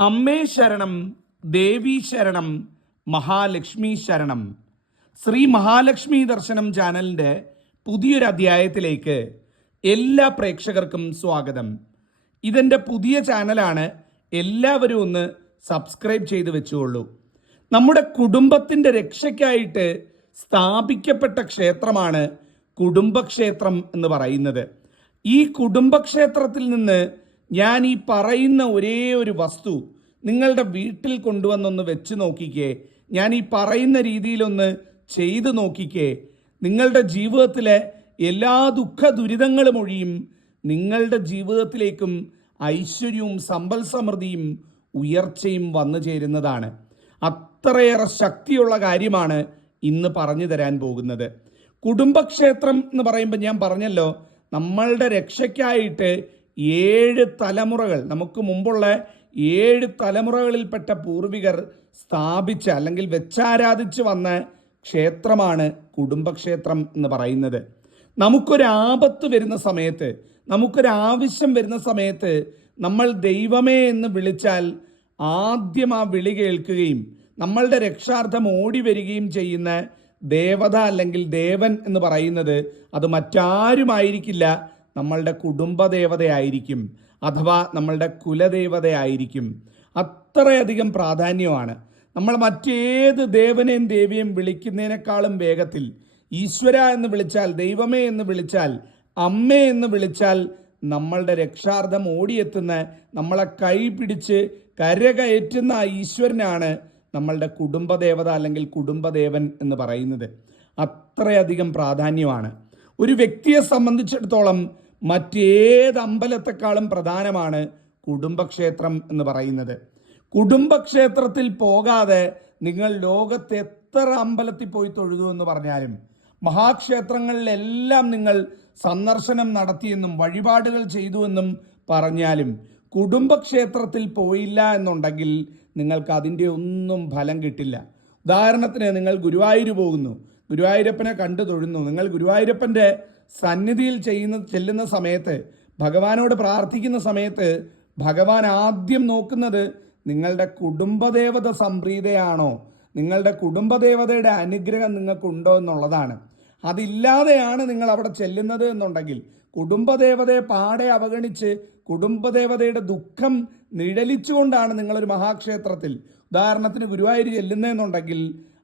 അമ്മേ ശരണം ദേവി ശരണം മഹാലക്ഷ്മി ശരണം. ശ്രീ മഹാലക്ഷ്മി ദർശനം ചാനലിന്റെ പുതിയൊരു അധ്യായത്തിലേക്ക് എല്ലാ പ്രേക്ഷകർക്കും സ്വാഗതം. ഇതെന്റെ പുതിയ ചാനലാണ് എല്ലാവരും ഒന്ന് സബ്സ്ക്രൈബ് ചെയ്ത് വെച്ചുകൊള്ളൂ. നമ്മുടെ കുടുംബത്തിന്റെ രക്ഷയ്ക്കായിട്ട് സ്ഥാപിക്കപ്പെട്ട ക്ഷേത്രമാണ് കുടുംബക്ഷേത്രം എന്ന് പറയുന്നത്. ഈ കുടുംബക്ഷേത്രത്തിൽ നിന്ന് ഞാൻ ഈ പറയുന്ന ഒരേ ഒരു വസ്തു നിങ്ങളുടെ വീട്ടിൽ കൊണ്ടുവന്നൊന്ന് വെച്ച് നോക്കിക്കേ. ഞാൻ ഈ പറയുന്ന രീതിയിലൊന്ന് ചെയ്തു നോക്കിക്കേ. നിങ്ങളുടെ ജീവിതത്തിലെ എല്ലാ ദുഃഖ ദുരിതങ്ങളും ഒഴിയും നിങ്ങളുടെ ജീവിതത്തിലേക്കും ഐശ്വര്യവും സമ്പൽ സമൃദ്ധിയും ഉയർച്ചയും വന്നു ചേരുന്നതാണ്. അത്രയേറെ ശക്തിയുള്ള കാര്യമാണ് ഇന്ന് പറഞ്ഞു തരാൻ പോകുന്നത്. കുടുംബക്ഷേത്രം എന്ന് പറയുമ്പോൾ ഞാൻ പറഞ്ഞല്ലോ നമ്മളുടെ രക്ഷയ്ക്കായിട്ട് ഏഴ് തലമുറകൾ നമുക്ക് മുമ്പുള്ള ഏഴ് തലമുറകളിൽപ്പെട്ട പൂർവികർ സ്ഥാപിച്ച അല്ലെങ്കിൽ വെച്ചാരാധിച്ച് വന്ന ക്ഷേത്രമാണ് കുടുംബക്ഷേത്രം എന്ന് പറയുന്നത്. നമുക്കൊരു ആപത്ത് വരുന്ന സമയത്ത് നമുക്കൊരു ആവശ്യം വരുന്ന സമയത്ത് നമ്മൾ ദൈവമേ എന്ന് വിളിച്ചാൽ ആദ്യം ആ വിളി കേൾക്കുകയും നമ്മളുടെ രക്ഷാർത്ഥം ഓടി വരികയും ചെയ്യുന്ന ദേവത അല്ലെങ്കിൽ ദേവൻ എന്ന് പറയുന്നത് അത് മറ്റാരുമായിരിക്കില്ല നമ്മളുടെ കുടുംബദേവതയായിരിക്കും അഥവാ നമ്മളുടെ കുലദേവതയായിരിക്കും. അത്രയധികം പ്രാധാന്യമാണ്. നമ്മൾ മറ്റേത് ദേവനെയും ദേവിയെയും വിളിക്കുന്നതിനേക്കാളും വേഗത്തിൽ ഈശ്വര എന്ന് വിളിച്ചാൽ ദൈവമേ എന്ന് വിളിച്ചാൽ അമ്മ എന്ന് വിളിച്ചാൽ നമ്മളുടെ രക്ഷാർത്ഥം ഓടിയെത്തുന്ന നമ്മളെ കൈ പിടിച്ച് കരകയറ്റുന്ന ഈശ്വരനാണ് നമ്മളുടെ കുടുംബദേവത അല്ലെങ്കിൽ കുടുംബദേവൻ എന്ന് പറയുന്നത്. അത്രയധികം പ്രാധാന്യമാണ്. ഒരു വ്യക്തിയെ സംബന്ധിച്ചിടത്തോളം മറ്റേത് അമ്പലത്തെക്കാളും പ്രധാനമാണ് കുടുംബക്ഷേത്രം എന്ന് പറയുന്നത്. കുടുംബക്ഷേത്രത്തിൽ പോകാതെ നിങ്ങൾ ലോകത്ത് എത്ര അമ്പലത്തിൽ പോയി തൊഴുതു എന്ന് പറഞ്ഞാലും മഹാക്ഷേത്രങ്ങളിലെല്ലാം നിങ്ങൾ സന്ദർശനം നടത്തിയെന്നും വഴിപാടുകൾ ചെയ്തുവെന്നും പറഞ്ഞാലും കുടുംബക്ഷേത്രത്തിൽ പോയില്ല എന്നുണ്ടെങ്കിൽ നിങ്ങൾക്ക് അതിന്റെ ഒന്നും ഫലം കിട്ടില്ല. ഉദാഹരണത്തിന് നിങ്ങൾ ഗുരുവായൂർ പോകുന്നു. ഗുരുവായൂരപ്പനെ കണ്ടു തൊഴുന്നു. നിങ്ങൾ ഗുരുവായൂരപ്പന്റെ സന്നിധിയിൽ ചെയ്യുന്ന ചെല്ലുന്ന സമയത്ത് ഭഗവാനോട് പ്രാർത്ഥിക്കുന്ന സമയത്ത് ഭഗവാൻ ആദ്യം നോക്കുന്നത് നിങ്ങളുടെ കുടുംബദേവത സംപ്രീതയാണോ? നിങ്ങളുടെ കുടുംബദേവതയുടെ അനുഗ്രഹം നിങ്ങൾക്കുണ്ടോ എന്നുള്ളതാണ്. അതില്ലാതെയാണ് നിങ്ങൾ അവിടെ ചെല്ലുന്നത് എന്നുണ്ടെങ്കിൽ കുടുംബദേവതയെ പാടെ അവഗണിച്ച് കുടുംബദേവതയുടെ ദുഃഖം നിഴലിച്ചുകൊണ്ടാണ് നിങ്ങളൊരു മഹാക്ഷേത്രത്തിൽ ഉദാഹരണത്തിന് ഗുരുവായൂർ ചെല്ലുന്നതെന്നുണ്ടെങ്കിൽ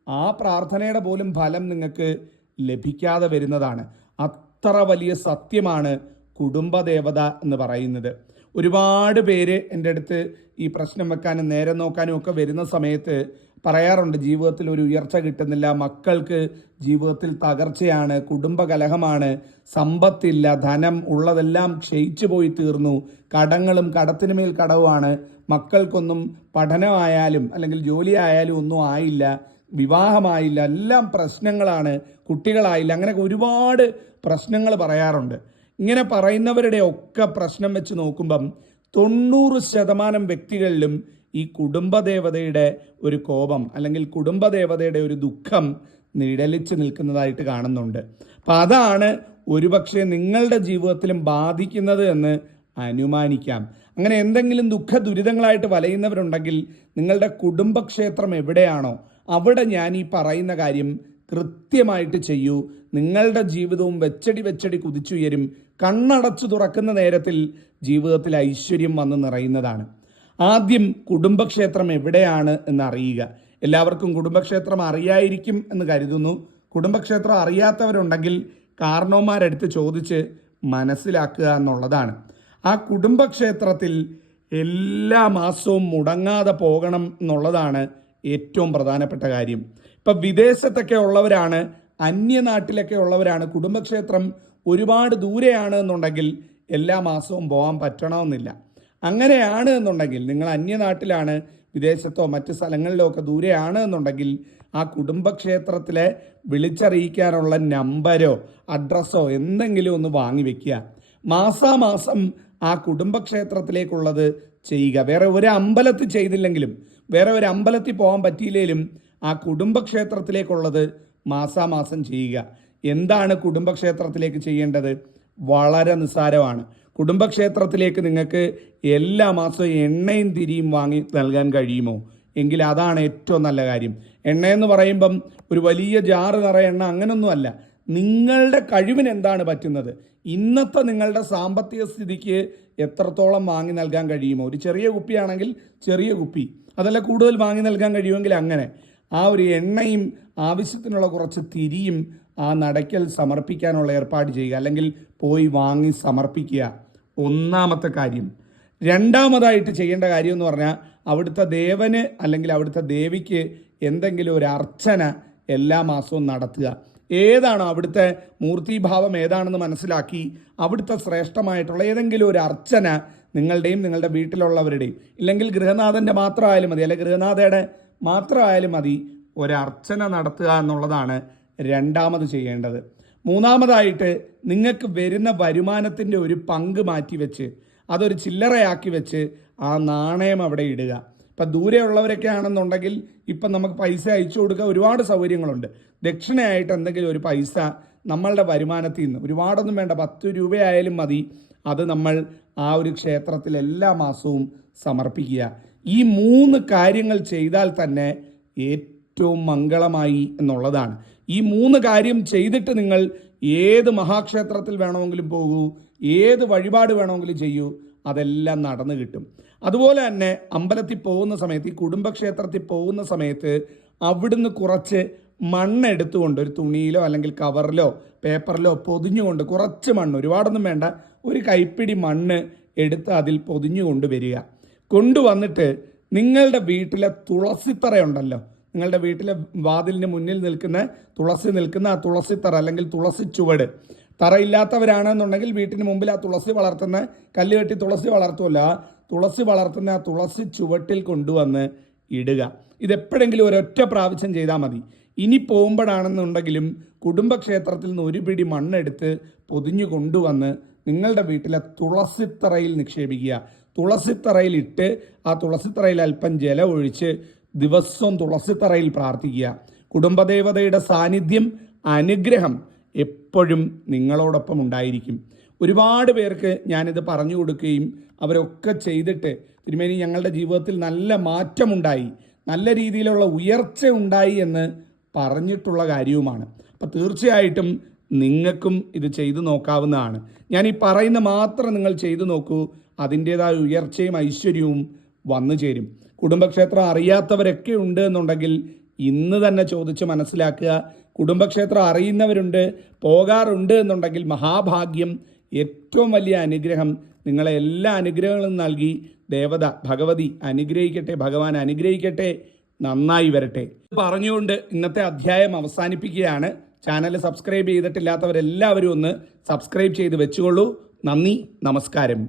ആ പ്രാർത്ഥനയുടെ പോലും ഫലം നിങ്ങൾക്ക് ലഭിക്കാതെ വരുന്നതാണ്. അത്ര വലിയ സത്യമാണ് കുടുംബദേവത എന്ന് പറയുന്നത്. ഒരുപാട് പേര് എന്റെ അടുത്ത് ഈ പ്രശ്നം വെക്കാനും നേരം നോക്കാനും ഒക്കെ വരുന്ന സമയത്ത് പറയാറുണ്ട് ജീവിതത്തിൽ ഒരു ഉയർച്ച കിട്ടുന്നില്ല. മക്കൾക്ക് ജീവിതത്തിൽ തകർച്ചയാണ് കുടുംബകലഹമാണ് സമ്പത്തില്ല ധനം ഉള്ളതെല്ലാം ക്ഷയിച്ചു പോയി തീർന്നു കടങ്ങളും കടത്തിനുമേൽ കടവുമാണ്. മക്കൾക്കൊന്നും പഠനമായാലും അല്ലെങ്കിൽ ജോലി ആയാലും ഒന്നും ആയില്ല. വിവാഹമായില്ല എല്ലാം പ്രശ്നങ്ങളാണ് കുട്ടികളായില്ല അങ്ങനെ ഒരുപാട് പ്രശ്നങ്ങൾ പറയാറുണ്ട്. ഇങ്ങനെ പറയുന്നവരുടെ ഒക്കെ പ്രശ്നം വെച്ച് നോക്കുമ്പം തൊണ്ണൂറ് ശതമാനം വ്യക്തികളിലും ഈ കുടുംബദേവതയുടെ ഒരു കോപം അല്ലെങ്കിൽ കുടുംബദേവതയുടെ ഒരു ദുഃഖം നിഴലിച്ച് നിൽക്കുന്നതായിട്ട് കാണുന്നുണ്ട്. അപ്പം അതാണ് ഒരുപക്ഷെ നിങ്ങളുടെ ജീവിതത്തിലും ബാധിക്കുന്നത് എന്ന് അനുമാനിക്കാം. അങ്ങനെ എന്തെങ്കിലും ദുഃഖ ദുരിതങ്ങളായിട്ട് വലയുന്നവരുണ്ടെങ്കിൽ നിങ്ങളുടെ കുടുംബക്ഷേത്രം എവിടെയാണോ അവിടെ ഞാൻ ഈ പറയുന്ന കാര്യം കൃത്യമായിട്ട് ചെയ്യൂ. നിങ്ങളുടെ ജീവിതവും വെച്ചടി വെച്ചടി കുതിച്ചുയരും. കണ്ണടച്ചു തുറക്കുന്ന നേരത്തിൽ ജീവിതത്തിൽ ഐശ്വര്യം വന്ന് നിറയുന്നതാണ്. ആദ്യം കുടുംബക്ഷേത്രം എവിടെയാണ് എന്ന് അറിയുക. എല്ലാവർക്കും കുടുംബക്ഷേത്രം അറിയായിരിക്കും എന്ന് കരുതുന്നു. കുടുംബക്ഷേത്രം അറിയാത്തവരുണ്ടെങ്കിൽ കാരണവന്മാരെടുത്ത് ചോദിച്ച് മനസ്സിലാക്കുക എന്നുള്ളതാണ്. ആ കുടുംബക്ഷേത്രത്തിൽ എല്ലാ മാസവും മുടങ്ങാതെ പോകണം എന്നുള്ളതാണ് ഏറ്റവും പ്രധാനപ്പെട്ട കാര്യം. ഇപ്പം വിദേശത്തൊക്കെ ഉള്ളവരാണ് അന്യനാട്ടിലൊക്കെ ഉള്ളവരാണ് കുടുംബക്ഷേത്രം ഒരുപാട് ദൂരെയാണ് എന്നുണ്ടെങ്കിൽ എല്ലാ മാസവും പോകാൻ പറ്റണമെന്നില്ല. അങ്ങനെയാണ് എന്നുണ്ടെങ്കിൽ നിങ്ങൾ അന്യനാട്ടിലാണ് വിദേശത്തോ മറ്റ് സ്ഥലങ്ങളിലോ ഒക്കെ ദൂരെയാണ് എന്നുണ്ടെങ്കിൽ ആ കുടുംബക്ഷേത്രത്തിലെ വിളിച്ചറിയിക്കാനുള്ള നമ്പരോ അഡ്രസ്സോ എന്തെങ്കിലും ഒന്ന് വാങ്ങി വെക്കുക. മാസാമാസം ആ കുടുംബക്ഷേത്രത്തിലേക്കുള്ളത് ചെയ്യുക. വേറെ ഒരു അമ്പലത്തിൽ ചെയ്തില്ലെങ്കിലും വേറെ ഒരു അമ്പലത്തിൽ പോകാൻ പറ്റിയില്ലെങ്കിലും ആ കുടുംബക്ഷേത്രത്തിലേക്കുള്ളത് മാസാമാസം ചെയ്യുക. എന്താണ് കുടുംബക്ഷേത്രത്തിലേക്ക് ചെയ്യേണ്ടത്? വളരെ നിസ്സാരമാണ്. കുടുംബക്ഷേത്രത്തിലേക്ക് നിങ്ങൾക്ക് എല്ലാ മാസവും എണ്ണയും തിരിയും വാങ്ങി നൽകാൻ കഴിയുമോ? എങ്കിൽ അതാണ് ഏറ്റവും നല്ല കാര്യം. എണ്ണയെന്ന് പറയുമ്പം ഒരു വലിയ ജാറ് നിറയെ എണ്ണ അങ്ങനൊന്നുമല്ല നിങ്ങളുടെ കഴിവിന് എന്താണ് പറ്റുന്നത്? ഇന്നത്തെ നിങ്ങളുടെ സാമ്പത്തിക സ്ഥിതിക്ക് എത്രത്തോളം വാങ്ങി നൽകാൻ കഴിയുമോ? ഒരു ചെറിയ കുപ്പിയാണെങ്കിൽ ചെറിയ കുപ്പി. അതല്ല കൂടുതൽ വാങ്ങി നൽകാൻ കഴിയുമെങ്കിൽ അങ്ങനെ. ആ ഒരു എണ്ണയും ആവശ്യത്തിനുള്ള കുറച്ച് തിരിയും ആ നടയ്ക്കൽ സമർപ്പിക്കാനുള്ള ഏർപ്പാട് ചെയ്യുക. അല്ലെങ്കിൽ പോയി വാങ്ങി സമർപ്പിക്കുക. ഒന്നാമത്തെ കാര്യം. രണ്ടാമതായിട്ട് ചെയ്യേണ്ട കാര്യം എന്ന് പറഞ്ഞാൽ അവിടുത്തെ ദേവന് അല്ലെങ്കിൽ അവിടുത്തെ ദേവിക്ക് എന്തെങ്കിലും ഒരു അർച്ചന എല്ലാ മാസവും നടത്തുക. ഏതാണോ അവിടുത്തെ മൂർത്തിഭാവം? ഏതാണെന്ന് മനസ്സിലാക്കി അവിടുത്തെ ശ്രേഷ്ഠമായിട്ടുള്ള ഏതെങ്കിലും ഒരു അർച്ചന നിങ്ങളുടെയും നിങ്ങളുടെ വീട്ടിലുള്ളവരുടെയും ഇല്ലെങ്കിൽ ഗൃഹനാഥന്റെ മാത്രമായാലും മതി അല്ലെങ്കിൽ ഗൃഹനാഥയുടെ മാത്രമായാലും മതി ഒരർച്ചന നടത്തുക എന്നുള്ളതാണ് രണ്ടാമത് ചെയ്യേണ്ടത്. മൂന്നാമതായിട്ട് നിങ്ങൾക്ക് വരുന്ന വരുമാനത്തിന്റെ ഒരു പങ്ക് മാറ്റിവെച്ച് അതൊരു ചില്ലറയാക്കി വെച്ച് ആ നാണയം അവിടെ ഇടുക. ഇപ്പം ദൂരെയുള്ളവരൊക്കെ ആണെന്നുണ്ടെങ്കിൽ ഇപ്പം നമുക്ക് പൈസ അയച്ചു കൊടുക്കുക ഒരുപാട് സൗകര്യങ്ങളുണ്ട്. ദക്ഷിണയായിട്ട് എന്തെങ്കിലും ഒരു പൈസ നമ്മളുടെ വരുമാനത്തിൽ നിന്ന് ഒരുപാടൊന്നും വേണ്ട പത്ത് രൂപയായാലും മതി. അത് നമ്മൾ ആ ഒരു ക്ഷേത്രത്തിൽ എല്ലാ മാസവും സമർപ്പിക്കുക. ഈ മൂന്ന് കാര്യങ്ങൾ ചെയ്താൽ തന്നെ ഏറ്റവും മംഗളമായി എന്നുള്ളതാണ്. ഈ മൂന്ന് കാര്യം ചെയ്തിട്ട് നിങ്ങൾ ഏത് മഹാക്ഷേത്രത്തിൽ വേണമെങ്കിലും പോകൂ ഏത് വഴിപാട് വേണമെങ്കിലും ചെയ്യൂ അതെല്ലാം നടന്നു കിട്ടും. അതുപോലെ തന്നെ അമ്പലത്തിൽ പോകുന്ന സമയത്ത് ഈ കുടുംബക്ഷേത്രത്തിൽ പോകുന്ന സമയത്ത് അവിടുന്ന് കുറച്ച് മണ്ണെടുത്തുകൊണ്ട് ഒരു തുണിയിലോ അല്ലെങ്കിൽ കവറിലോ പേപ്പറിലോ പൊതിഞ്ഞുകൊണ്ട് കുറച്ച് മണ്ണ് ഒരുപാടൊന്നും വേണ്ട ഒരു കൈപ്പിടി മണ്ണ് എടുത്ത് അതിൽ പൊതിഞ്ഞു കൊണ്ടുവരിക കൊണ്ടുവന്നിട്ട് നിങ്ങളുടെ വീട്ടിലെ തുളസിത്തറയുണ്ടല്ലോ നിങ്ങളുടെ വീട്ടിലെ വാതിലിന് മുന്നിൽ നിൽക്കുന്ന തുളസി നിൽക്കുന്ന ആ തുളസിത്തറ അല്ലെങ്കിൽ തുളസി ചുവട് തറയില്ലാത്തവരാണെന്നുണ്ടെങ്കിൽ വീട്ടിന് മുമ്പിൽ ആ തുളസി വളർത്തുന്ന കല്ല് കെട്ടി തുളസി വളർത്തുമല്ലോ ആ തുളസി വളർത്തുന്ന ആ തുളസി ചുവട്ടിൽ കൊണ്ടുവന്ന് ഇടുക. ഇതെപ്പോഴെങ്കിലും ഒരൊറ്റ പ്രാവശ്യം ചെയ്താൽ മതി. ഇനി പോകുമ്പോഴാണെന്നുണ്ടെങ്കിലും കുടുംബക്ഷേത്രത്തിൽ നിന്ന് ഒരു പിടി മണ്ണെടുത്ത് പൊതിഞ്ഞു കൊണ്ടുവന്ന് നിങ്ങളുടെ വീട്ടിലെ തുളസിത്തറയിൽ നിക്ഷേപിക്കുക. തുളസിത്തറയിൽ ഇട്ട് ആ തുളസിത്തറയിൽ അല്പം ജലം ഒഴിച്ച് ദിവസവും തുളസിത്തറയിൽ പ്രാർത്ഥിക്കുക. കുടുംബദേവതയുടെ സാന്നിധ്യം അനുഗ്രഹം എപ്പോഴും നിങ്ങളോടൊപ്പം ഉണ്ടായിരിക്കും. ഒരുപാട് പേർക്ക് ഞാനിത് പറഞ്ഞു കൊടുക്കുകയും അവരൊക്കെ ചെയ്തിട്ട് തിരുമേനി ഞങ്ങളുടെ ജീവിതത്തിൽ നല്ല മാറ്റമുണ്ടായി. നല്ല രീതിയിലുള്ള ഉയർച്ച ഉണ്ടായി എന്ന് പറഞ്ഞിട്ടുള്ള കാര്യവുമാണ്. അപ്പം തീർച്ചയായിട്ടും നിങ്ങൾക്കും ഇത് ചെയ്തു നോക്കാവുന്നതാണ്. ഞാൻ ഈ പറയുന്ന മാത്രം നിങ്ങൾ ചെയ്തു നോക്കൂ അതിന്റേതായ ഉയർച്ചയും ഐശ്വര്യവും വന്നു ചേരും. കുടുംബക്ഷേത്രം അറിയാത്തവരൊക്കെ ഉണ്ട് എന്നുണ്ടെങ്കിൽ ഇന്ന് തന്നെ ചോദിച്ച് മനസ്സിലാക്കുക കുടുംബക്ഷേത്രം അറിയുന്നവരുണ്ട് പോകാറുണ്ട് എന്നുണ്ടെങ്കിൽ മഹാഭാഗ്യം ഏറ്റവും വലിയ അനുഗ്രഹം നിങ്ങളെ എല്ലാ അനുഗ്രഹങ്ങളും നൽകി. ദേവത ഭഗവതി അനുഗ്രഹിക്കട്ടെ ഭഗവാൻ അനുഗ്രഹിക്കട്ടെ. നന്നായി വരട്ടെ. പറഞ്ഞുകൊണ്ട് ഇന്നത്തെ അധ്യായം അവസാനിപ്പിക്കുകയാണ്. ചാനൽ സബ്സ്ക്രൈബ് ചെയ്തിട്ടില്ലാത്തവരെല്ലാവരും ഒന്ന് സബ്സ്ക്രൈബ് ചെയ്ത് വെച്ചുകൊള്ളൂ. നന്ദി നമസ്കാരം.